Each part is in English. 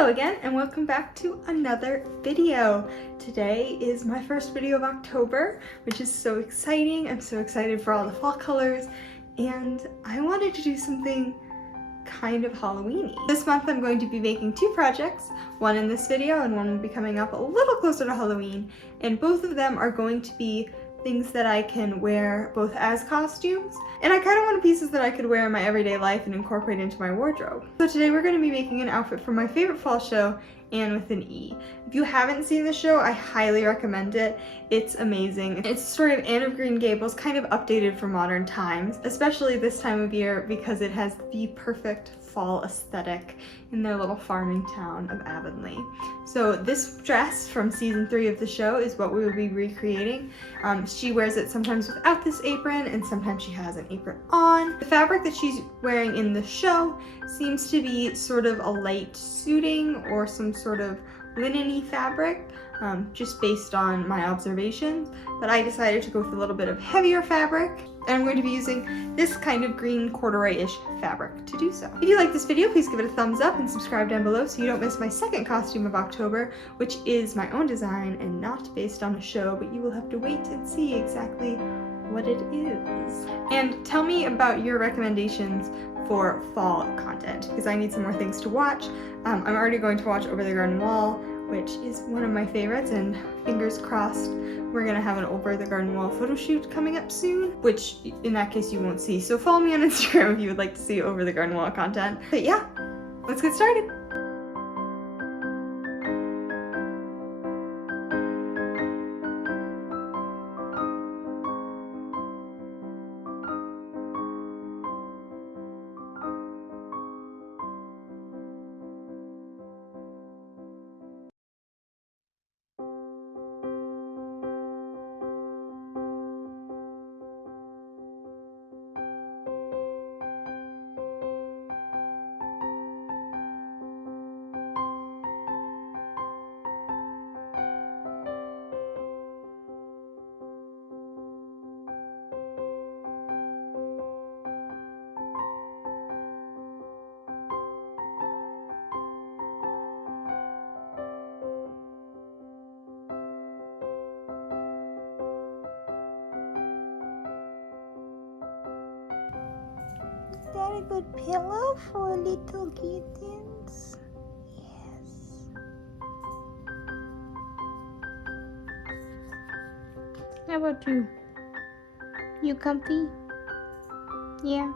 Hello again and welcome back to another video. Today is my first video of October, which is so exciting. I'm so excited for all the fall colors and I wanted to do something kind of Halloween-y. This month I'm going to be making two projects, one in this video and one will be coming up a little closer to Halloween, and both of them are going to be things that I can wear both as costumes, and I kind of wanted pieces that I could wear in my everyday life and incorporate into my wardrobe. So today we're going to be making an outfit from my favorite fall show, Anne with an E. If you haven't seen the show, I highly recommend it. It's amazing. It's the story of Anne of Green Gables, kind of updated for modern times, especially this time of year because it has the perfect fall aesthetic in their little farming town of Avonlea. So this dress from season 3 of the show is what we will be recreating. She wears it sometimes without this apron and sometimes she has an apron on. The fabric that she's wearing in the show seems to be sort of a light suiting or some sort of linen-y fabric, just based on my observations, but I decided to go with a little bit of heavier fabric, and I'm going to be using this kind of green corduroy-ish fabric to do so. If you like this video, please give it a thumbs up and subscribe down below so you don't miss my second costume of October, which is my own design and not based on a show, but you will have to wait and see exactly what it is. And tell me about your recommendations for fall content, because I need some more things to watch. I'm already going to watch Over the Garden Wall, which is one of my favorites, and fingers crossed we're gonna have an Over the Garden Wall photo shoot coming up soon, which in that case you won't see. So follow me on Instagram if you would like to see Over the Garden Wall content. But yeah, let's get started. Is that a good pillow for little kittens? Yes. How about you? You comfy? Yeah.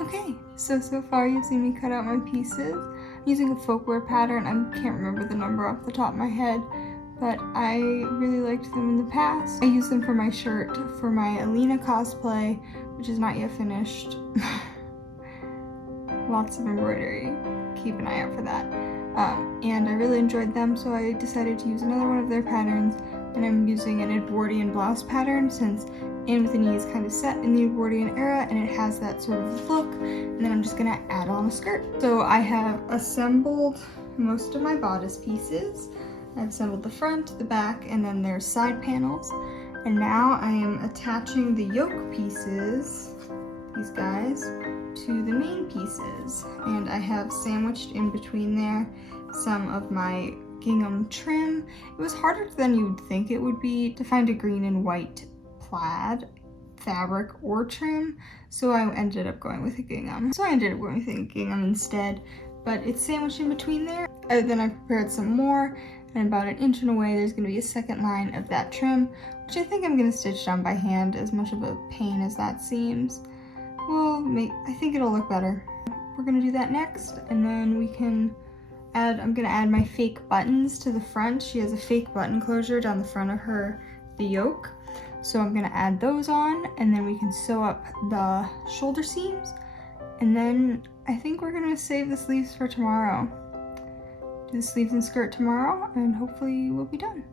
Okay, so far you've seen me cut out my pieces. I'm using a folklore pattern. I can't remember the number off the top of my head, but I really liked them in the past. I used them for my shirt for my Alina cosplay, which is not yet finished. Lots of embroidery. Keep an eye out for that. And I really enjoyed them, so I decided to use another one of their patterns, and I'm using an Edwardian blouse pattern since Anne with an E is kind of set in the Edwardian era and it has that sort of look, and then I'm just gonna add on a skirt. So I have assembled most of my bodice pieces. I've assembled the front, the back, and then there's side panels. And now I am attaching the yoke pieces, these guys, to the main pieces. And I have sandwiched in between there some of my gingham trim. It was harder than you'd think it would be to find a green and white plaid fabric or trim, so I ended up going with a gingham. Instead, but it's sandwiched in between there. Then I prepared some more, and about 1 inch away there's going to be a second line of that trim, which I think I'm going to stitch down by hand, as much of a pain as that seems. I think it'll look better. We're going to do that next, and then we can I'm going to add my fake buttons to the front. She has a fake button closure down the front of the yoke. So I'm gonna add those on, and then we can sew up the shoulder seams, and then I think we're gonna save the sleeves for tomorrow. Do the sleeves and skirt tomorrow, and hopefully we'll be done.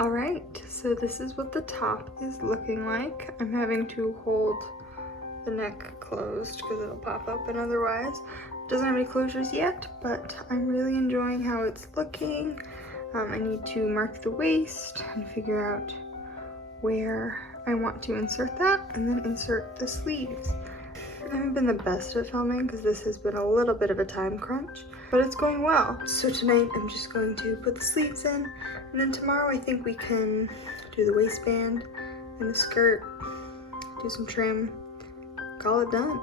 Alright, so this is what the top is looking like. I'm having to hold the neck closed because it'll pop open otherwise. It doesn't have any closures yet, but I'm really enjoying how it's looking. I need to mark the waist and figure out where I want to insert that, and then insert the sleeves. I haven't been the best at filming because this has been a little bit of a time crunch, but it's going well. So tonight I'm just going to put the sleeves in, and then tomorrow I think we can do the waistband and the skirt, do some trim, call it done.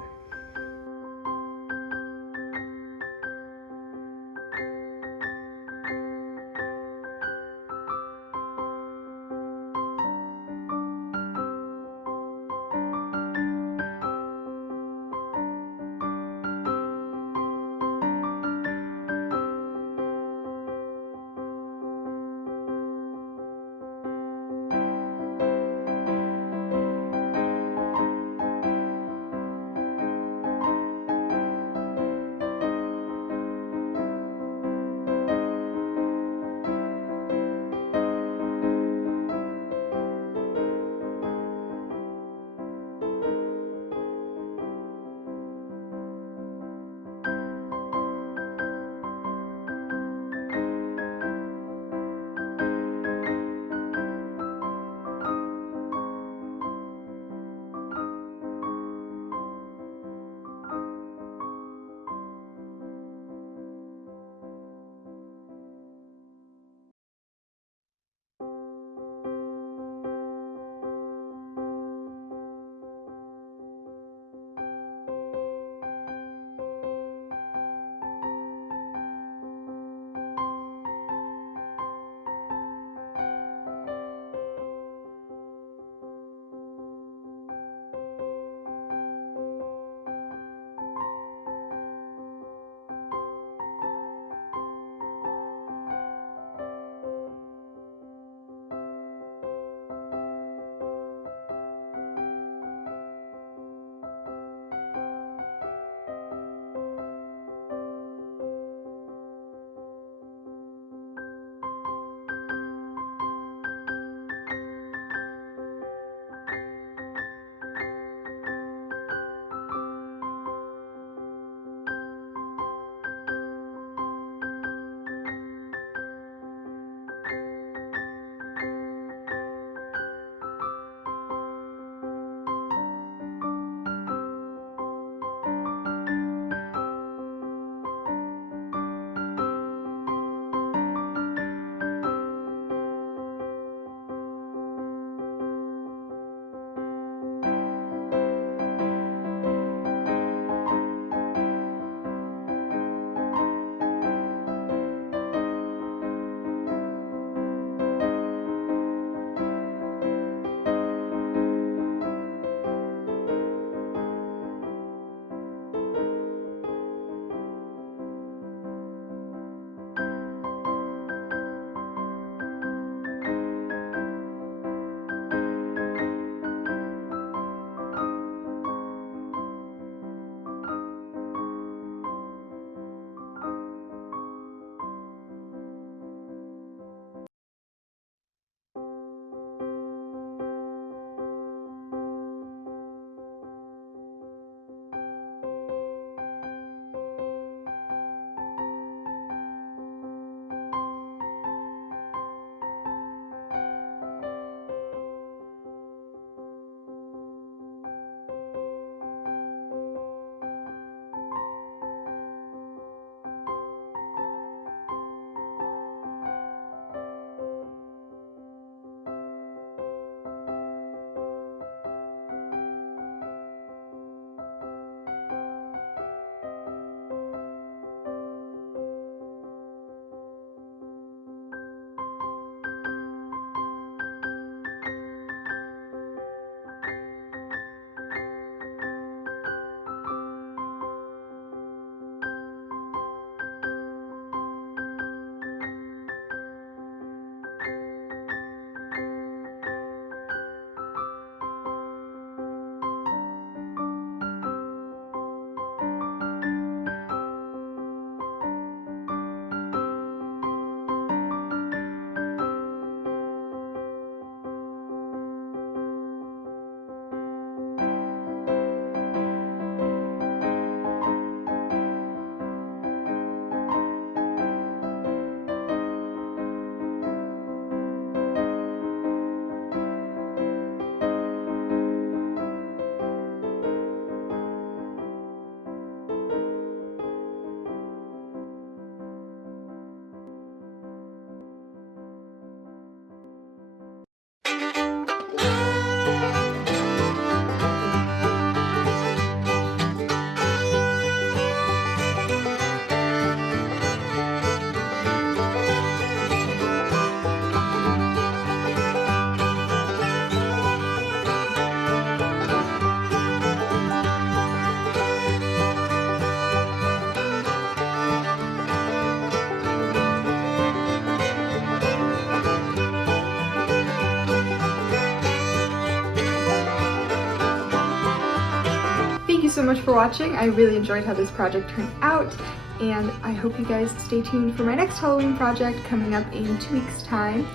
thank you so much for watching. I really enjoyed how this project turned out, and I hope you guys stay tuned for my next Halloween project coming up in 2 weeks' time.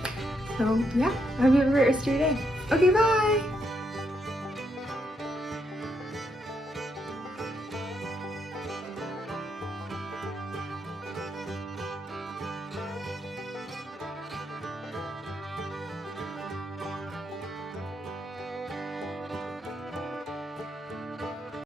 So yeah, I hope you have a great rest of your day. Okay, bye!